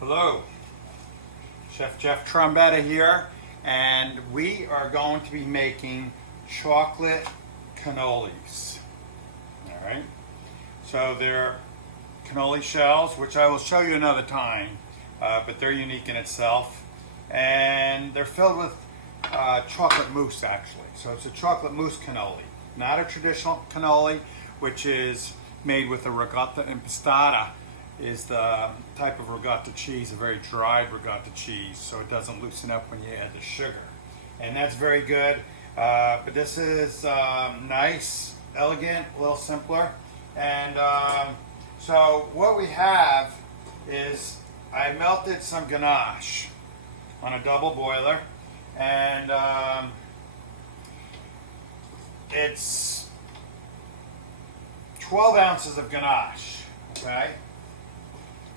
Hello, Chef Jeff Trombetta here, and we are going to be making chocolate cannolis. All right, so they're cannoli shells, which I will show you another time, but they're unique in itself, and they're filled with chocolate mousse actually. So it's a chocolate mousse cannoli, not a traditional cannoli, which is made with a ricotta impastata. Is the type of ricotta cheese, a very dried ricotta cheese, so it doesn't loosen up when you add the sugar. And that's very good, but this is nice, elegant, a little simpler. And so what we have is I melted some ganache on a double boiler, and it's 12 ounces of ganache, okay?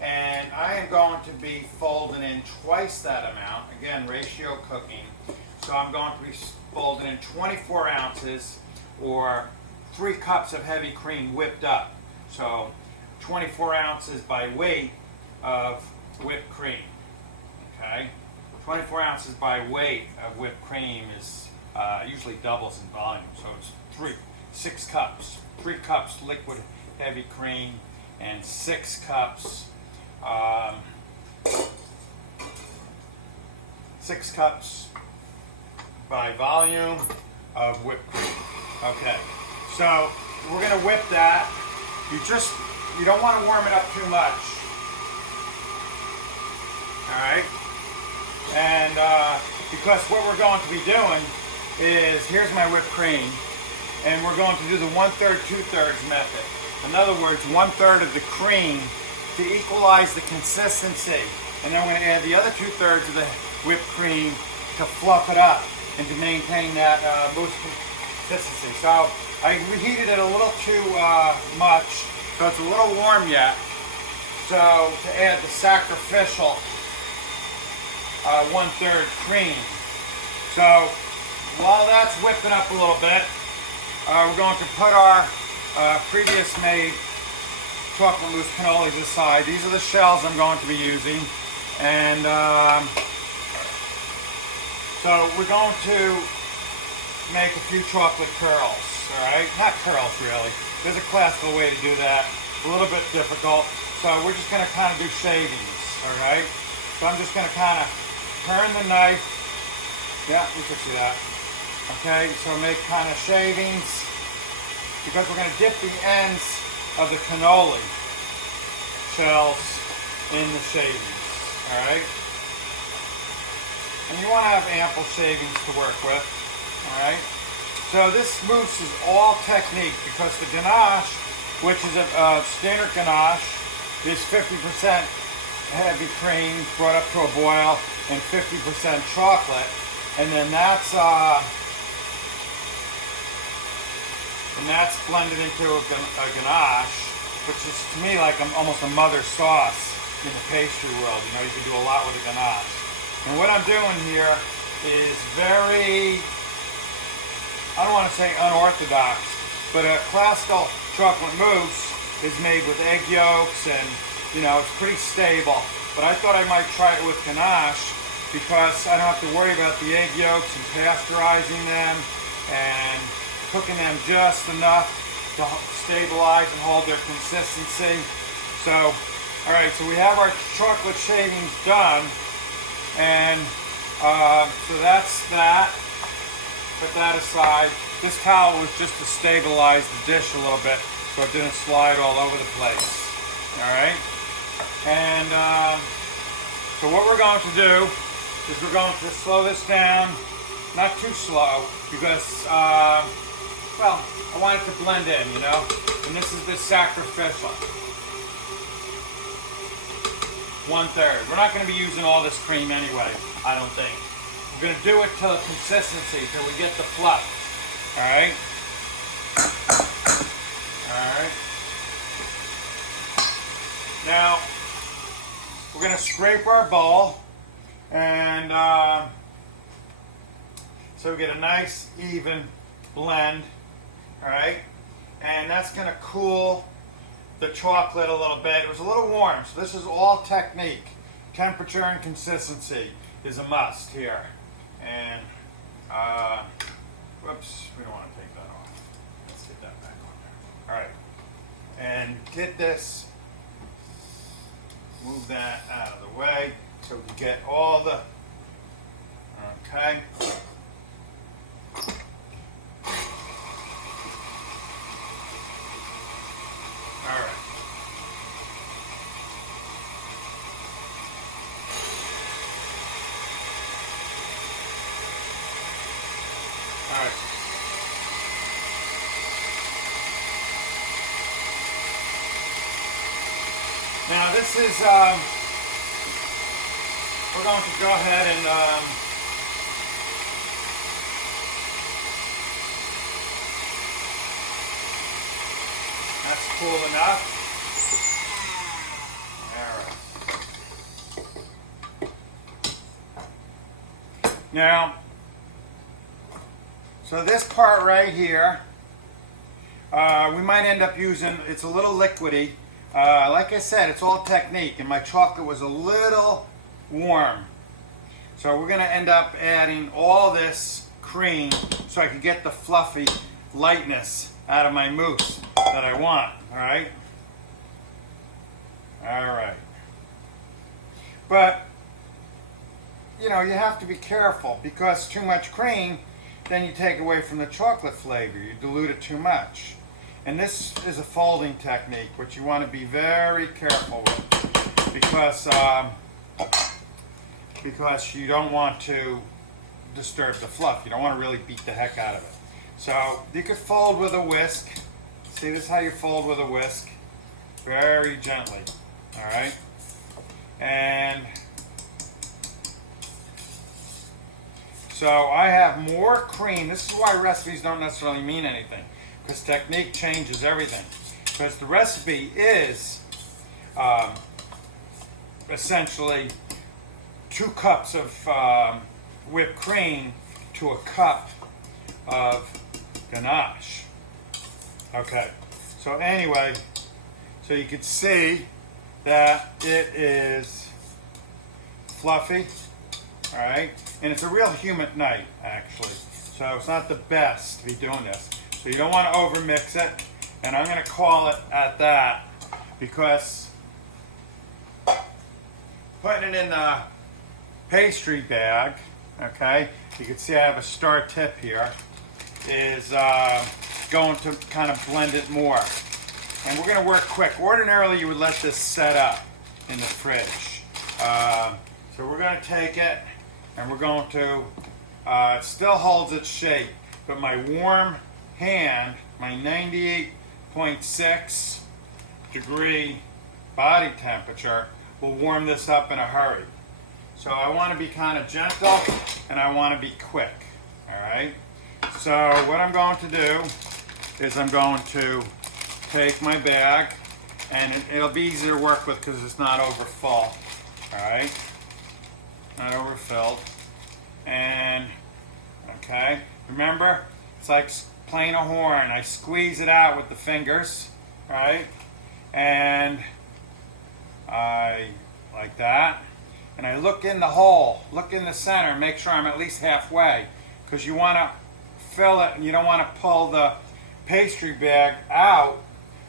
And I am going to be folding in twice that amount, again, ratio cooking. So I'm going to be folding in 24 ounces or 3 cups of heavy cream whipped up. So 24 ounces by weight of whipped cream, okay? 24 ounces by weight of whipped cream is usually doubles in volume. So it's 6 cups, 3 cups liquid heavy cream and 6 cups 6 cups by volume of whipped cream. Okay, so we're going to whip that. You don't want to warm it up too much. Alright, and because what we're going to be doing is, here's my whipped cream, and we're going to do the 1/3, 2/3 method. In other words, 1/3 of the cream to equalize the consistency, and then I'm going to add the other 2/3 of the whipped cream to fluff it up and to maintain that mousse consistency. So I reheated it a little too much, so it's a little warm yet. So to add the sacrificial 1/3 cream. So while that's whipping up a little bit, we're going to put our previous made chocolate mousse cannolis aside. These are the shells I'm going to be using, and so we're going to make a few chocolate curls. All right, not curls really. There's a classical way to do that. A little bit difficult. So we're just going to kind of do shavings. All right. So I'm just going to kind of turn the knife. Yeah, you can see that. Okay, so make kind of shavings because we're going to dip the ends of the cannoli shells in the shavings, all right? And you want to have ample shavings to work with, all right? So this mousse is all technique because the ganache, which is a standard ganache, is 50% heavy cream brought up to a boil and 50% chocolate, and then that's blended into a ganache, which is to me like almost a mother sauce in the pastry world. You know, you can do a lot with a ganache. And what I'm doing here is very, I don't want to say unorthodox, but a classical chocolate mousse is made with egg yolks and, you know, it's pretty stable. But I thought I might try it with ganache because I don't have to worry about the egg yolks and pasteurizing them and cooking them just enough to stabilize and hold their consistency. So, all right, so we have our chocolate shavings done, and so that's that. Put that aside. This towel was just to stabilize the dish a little bit so it didn't slide all over the place. All right, and so what we're going to do is we're going to slow this down, not too slow, because well, I want it to blend in, you know, and this is the sacrificial 1/3. We're not going to be using all this cream anyway, I don't think. We're going to do it till consistency, till we get the fluff. All right. All right. Now we're going to scrape our bowl, and so we get a nice even blend. All right, and that's going to cool the chocolate a little bit. It was a little warm, so this is all technique. temperature and consistency is a must here. And, whoops, we don't want to take that off. Let's get that back on there. All right. And get this, move that out of the way so we can get all the, okay. All right. All right. Now this is, we're going to go ahead and, that's cool enough. All right. Now, so this part right here, we might end up using, it's a little liquidy. Like I said, it's all technique, and my chocolate was a little warm. So we're going to end up adding all this cream so I can get the fluffy lightness out of my mousse that I want, all right? All right. But, you know, you have to be careful because too much cream, then you take away from the chocolate flavor. You dilute it too much. And this is a folding technique, which you want to be very careful with because you don't want to disturb the fluff. You don't want to really beat the heck out of it. So you could fold with a whisk. See, this is how you fold with a whisk. Very gently, all right? And so I have more cream. This is why recipes don't necessarily mean anything, because technique changes everything. Because the recipe is essentially 2 cups of whipped cream to a cup of ganache. Okay, so anyway, so you can see that it is fluffy, all right? And it's a real humid night, actually. So it's not the best to be doing this. So you don't want to overmix it. And I'm going to call it at that because putting it in the pastry bag, okay, you can see I have a star tip here, is going to kind of blend it more. And we're going to work quick. Ordinarily, you would let this set up in the fridge. So we're going to take it and we're going to, it still holds its shape, but my warm hand, my 98.6 degree body temperature will warm this up in a hurry. So I want to be kind of gentle and I want to be quick, all right? So what I'm going to do is I'm going to take my bag, and it'll be easier to work with because it's not over full, all right? Not overfilled. And, okay, remember, it's like playing a horn. I squeeze it out with the fingers, right? And I, like that. And I look in the hole, look in the center, make sure I'm at least halfway, because you want to fill it and you don't want to pull the pastry bag out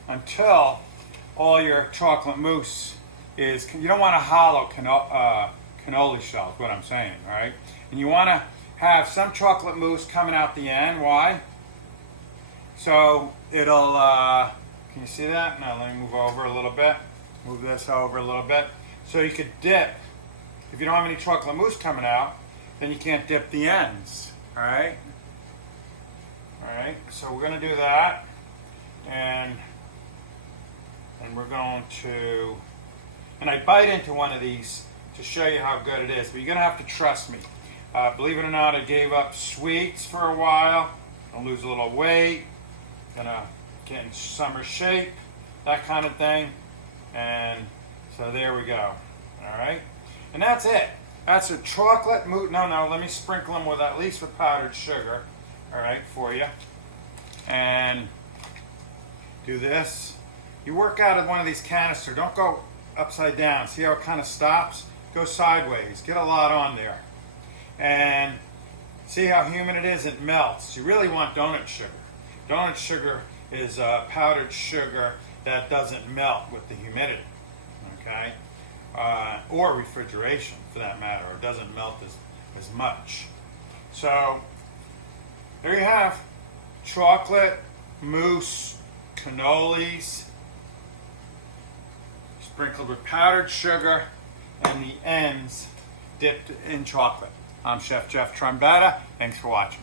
until all your chocolate mousse is, you don't want to hollow cannoli shells, what I'm saying, all right? And you want to have some chocolate mousse coming out the end. Why? So it'll, can you see that? Now let me move over a little bit. Move this over a little bit. So you could dip. If you don't have any chocolate mousse coming out, then you can't dip the ends, all right? All right, so we're going to do that. And we're going to, and I bite into one of these to show you how good it is, but you're going to have to trust me. Believe it or not, I gave up sweets for a while. I'll lose a little weight, gonna get in summer shape, that kind of thing. And so there we go, all right? And that's it. That's a chocolate mousse. No, let me sprinkle them with at least with powdered sugar, all right, for you. And do this. You work out of one of these canisters. Don't go upside down. See how it kind of stops? go sideways. Get a lot on there. And see how humid it is? It melts. You really want donut sugar. Donut sugar is powdered sugar that doesn't melt with the humidity, okay? Or refrigeration, for that matter. It doesn't melt as much. So, there you have chocolate mousse cannolis sprinkled with powdered sugar and the ends dipped in chocolate. I'm Chef Jeff Trombetta. Thanks for watching.